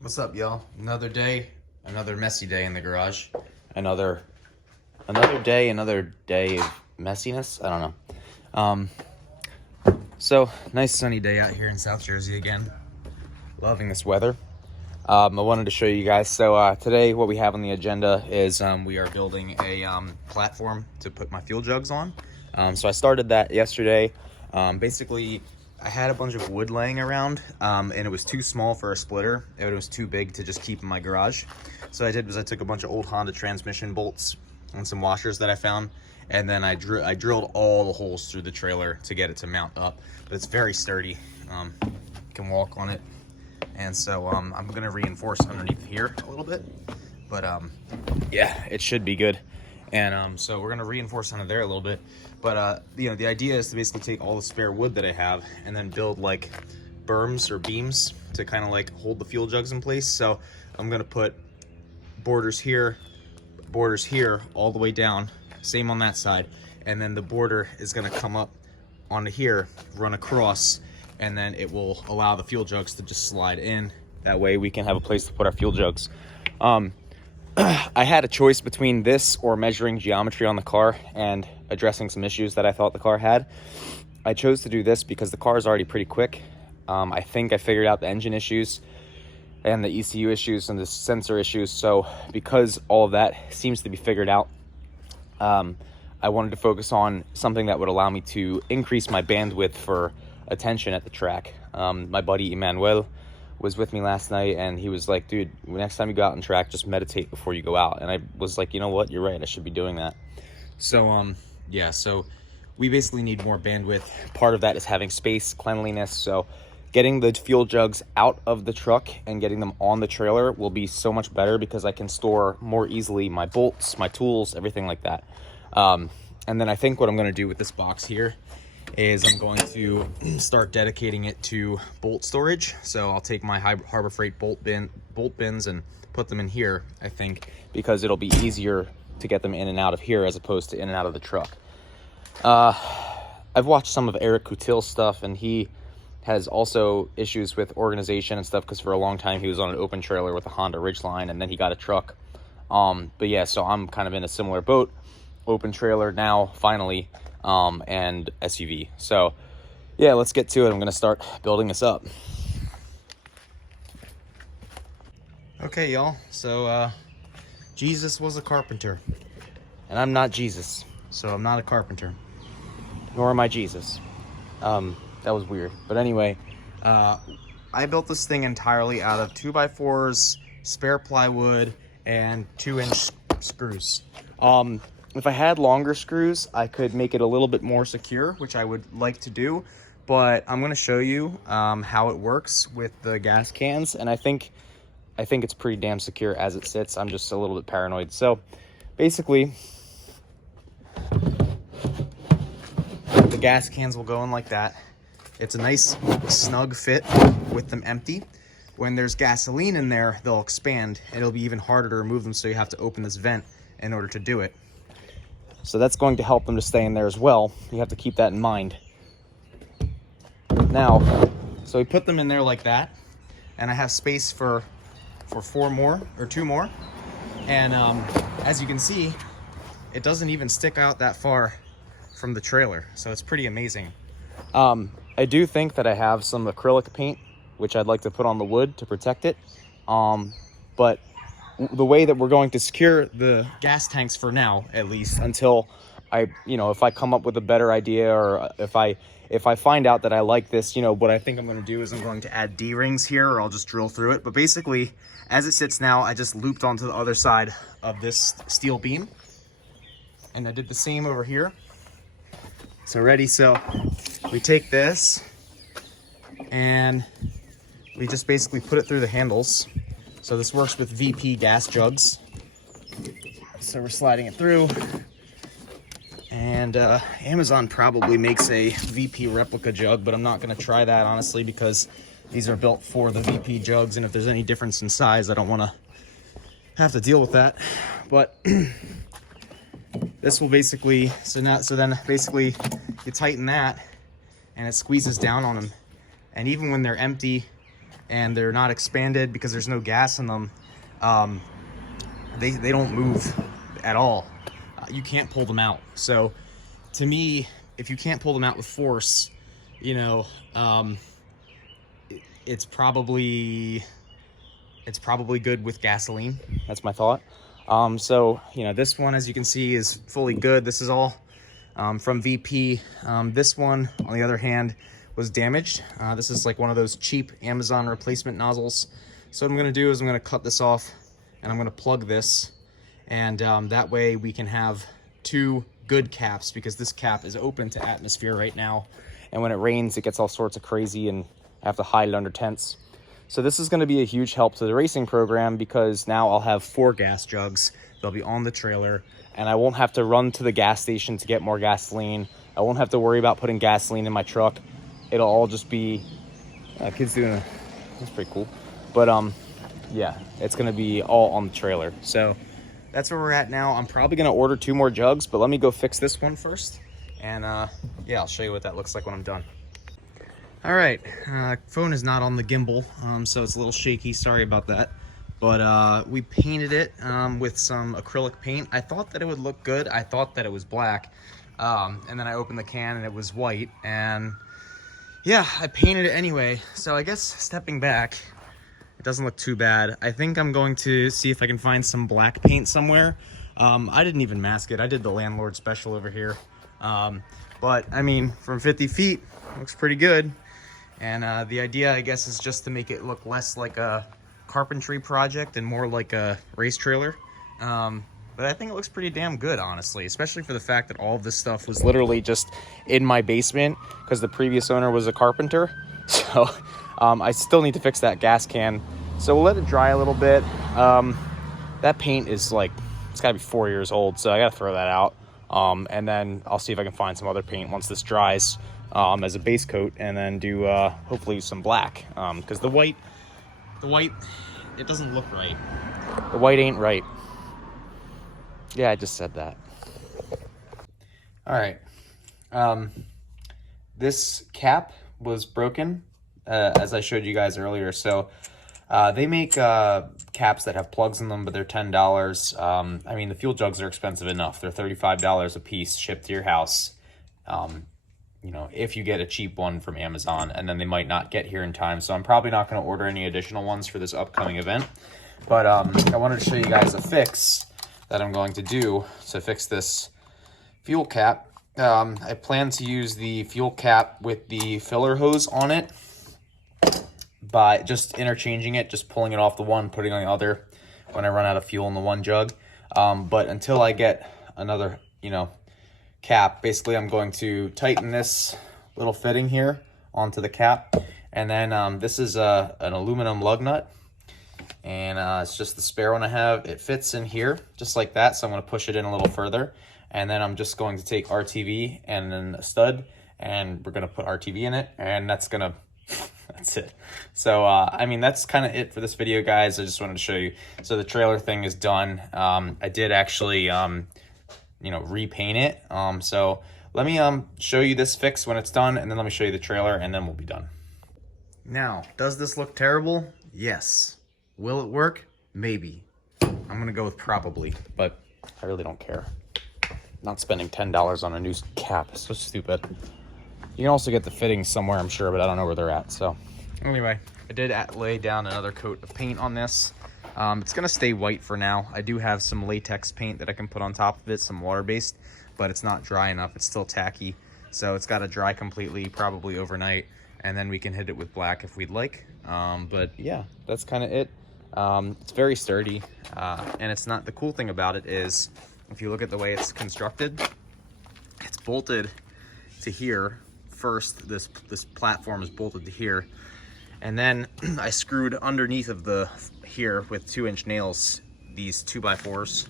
What's up, y'all? Another day, another messy day in the garage. Another day, another day of messiness. I don't know. So nice sunny day out here in South Jersey again. Loving this weather. I wanted to show you guys. So today, what we have on the agenda is we are building a platform to put my fuel jugs on. So I started that yesterday. Basically, I had a bunch of wood laying around, and it was too small for a splitter. It was too big to just keep in my garage. So what I did was I took a bunch of old Honda transmission bolts and some washers that I found, and then I drilled all the holes through the trailer to get it to mount up. But it's very sturdy. You can walk on it. And so I'm gonna reinforce underneath here a little bit, but yeah, it should be good. And so we're gonna reinforce under there a little bit. But you know, the idea is to basically take all the spare wood that I have and then build like berms or beams to kind of like hold the fuel jugs in place. So I'm gonna put borders here, all the way down, same on that side, and then the border is gonna come up onto here, run across, and then it will allow the fuel jugs to just slide in. That way we can have a place to put our fuel jugs. I had a choice between this or measuring geometry on the car and addressing some issues that I thought the car had. I chose to do this because the car is already pretty quick. I think I figured out the engine issues and the ECU issues and the sensor issues. So because all of that seems to be figured out, I wanted to focus on something that would allow me to increase my bandwidth for attention at the track. My buddy Emmanuel was with me last night, and he was like, dude, next time you go out on track, just meditate before you go out. And I was like, you know what, you're right, I should be doing that. So yeah, so we basically need more bandwidth. Part of that is having space, cleanliness. So getting the fuel jugs out of the truck and getting them on the trailer will be so much better because I can store more easily my bolts, my tools, everything like that. And then I think what I'm going to do with this box here is I'm going to start dedicating it to bolt storage. So I'll take my Harbor Freight bolt bins and put them in here, I think, because it'll be easier to get them in and out of here as opposed to in and out of the truck. I've watched some of Eric Coutil's stuff, and he has also issues with organization and stuff because for a long time he was on an open trailer with a Honda Ridgeline, and then he got a truck. But yeah, so I'm kind of in a similar boat. Open trailer now, finally, and SUV. So yeah, let's get to it. I'm gonna start building this up. Okay, y'all, so Jesus was a carpenter, and I'm not Jesus, so I'm not a carpenter, nor am I Jesus. That was weird, but anyway, I built this thing entirely out of 2x4s, spare plywood, and 2-inch screws. If I had longer screws, I could make it a little bit more secure, which I would like to do, but I'm going to show you how it works with the gas cans, and I think it's pretty damn secure as it sits. I'm just a little bit paranoid. So basically, the gas cans will go in like that. It's a nice snug fit with them empty. When there's gasoline in there, they'll expand. It'll be even harder to remove them, so you have to open this vent in order to do it. So that's going to help them to stay in there as well. You have to keep that in mind. Now, so we put them in there like that, and I have space for 4 more, or 2 more. And as you can see, it doesn't even stick out that far from the trailer, so it's pretty amazing. I do think that I have some acrylic paint, which I'd like to put on the wood to protect it. But the way that we're going to secure the gas tanks for now, at least until if I come up with a better idea, or if I find out that I like this, what I think I'm going to do is I'm going to add D-rings here, or I'll just drill through it. But basically, as it sits now, I just looped onto the other side of this steel beam, and I did the same over here. So ready, so we take this and we just basically put it through the handles. So this works with VP gas jugs. So we're sliding it through, and Amazon probably makes a VP replica jug, but I'm not going to try that, honestly, because these are built for the VP jugs, and if there's any difference in size, I don't want to have to deal with that. But this will basically, so then basically you tighten that, and it squeezes down on them. And even when they're empty, and they're not expanded because there's no gas in them, they don't move at all. You can't pull them out. So to me, if you can't pull them out with force, you know, it's probably good with gasoline. That's my thought. So, you know, this one, as you can see, is fully good. This is all from VP. This one, on the other hand, was damaged. This is like one of those cheap Amazon replacement nozzles. So what I'm gonna do is I'm gonna cut this off and I'm gonna plug this, and that way we can have two good caps, because this cap is open to atmosphere right now, and when it rains it gets all sorts of crazy and I have to hide it under tents. So this is going to be a huge help to the racing program, because now I'll have 4 gas jugs. They'll be on the trailer, and I won't have to run to the gas station to get more gasoline. I won't have to worry about putting gasoline in my truck. It'll all just be kids doing a, that's pretty cool. But yeah, it's going to be all on the trailer. So that's where we're at now. I'm probably going to order 2 more jugs, but let me go fix this one first, and yeah, I'll show you what that looks like when I'm done. All right, phone is not on the gimbal, so it's a little shaky. Sorry about that. But we painted it with some acrylic paint. I thought that it would look good. I thought that it was black, and then I opened the can and it was white. And yeah, I painted it anyway. So I guess stepping back, it doesn't look too bad. I think I'm going to see if I can find some black paint somewhere. I didn't even mask it. I did the landlord special over here. But I mean, from 50 feet, looks pretty good. And the idea, I guess, is just to make it look less like a carpentry project and more like a race trailer. But I think it looks pretty damn good, honestly, especially for the fact that all of this stuff was literally just in my basement because the previous owner was a carpenter. So I still need to fix that gas can. So we'll let it dry a little bit. That paint is like, it's gotta be 4 years old, so I gotta throw that out. And then I'll see if I can find some other paint once this dries. As a base coat, and then do hopefully some black, because the white, it doesn't look right. The white ain't right. Yeah, I just said that. All right. This cap was broken, as I showed you guys earlier. So they make caps that have plugs in them, but they're $10. I mean, the fuel jugs are expensive enough. They're $35 a piece, shipped to your house. You know, if you get a cheap one from Amazon, and then they might not get here in time. So I'm probably not going to order any additional ones for this upcoming event. But I wanted to show you guys a fix that I'm going to do to fix this fuel cap. I plan to use the fuel cap with the filler hose on it by just interchanging it, just pulling it off the one, putting it on the other when I run out of fuel in the one jug. But until I get another, you know, cap, basically I'm going to tighten this little fitting here onto the cap, and then this is an aluminum lug nut, and it's just the spare one I have. It fits in here just like that, so I'm going to push it in a little further, and then I'm just going to take RTV and then a stud, and we're going to put RTV in it, and that's gonna that's it. So I mean, that's kind of it for this video, guys. I just wanted to show you. So the trailer thing is done. I did actually you know, repaint it. So let me show you this fix when it's done, and then let me show you the trailer, and then we'll be done. Now, does this look terrible? Yes. Will it work? Maybe. I'm gonna go with probably, but I really don't care. Not spending $10 on a new cap. It's so stupid. You can also get the fittings somewhere, I'm sure, but I don't know where they're at. So anyway, I did lay down another coat of paint on this. It's gonna stay white for now. I do have some latex paint that I can put on top of it, some water-based, but it's not dry enough. It's still tacky, so it's got to dry completely, probably overnight, and then we can hit it with black if we'd like. But yeah, that's kind of it. It's very sturdy, and it's not, the cool thing about it is, if you look at the way it's constructed, it's bolted to here first. This platform is bolted to here, and then I screwed underneath of the here with 2-inch nails, these 2x4s,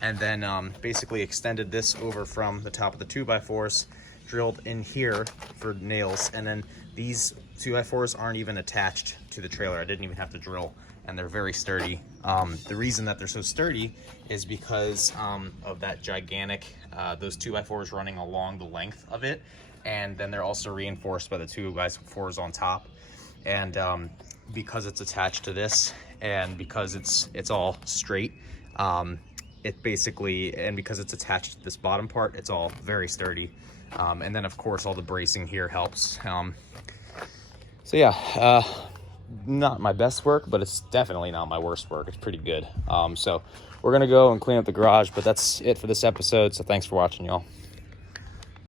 and then basically extended this over from the top of the 2x4s, drilled in here for nails, and then these 2x4s aren't even attached to the trailer. I didn't even have to drill, and they're very sturdy. The reason that they're so sturdy is because of that gigantic, those 2x4s running along the length of it, and then they're also reinforced by the 2x4s on top. And because it's attached to this, and because it's all straight, it basically, and because it's attached to this bottom part, it's all very sturdy. And then of course all the bracing here helps. So yeah, not my best work, but it's definitely not my worst work. It's pretty good. So we're gonna go and clean up the garage, but that's it for this episode. So thanks for watching, y'all.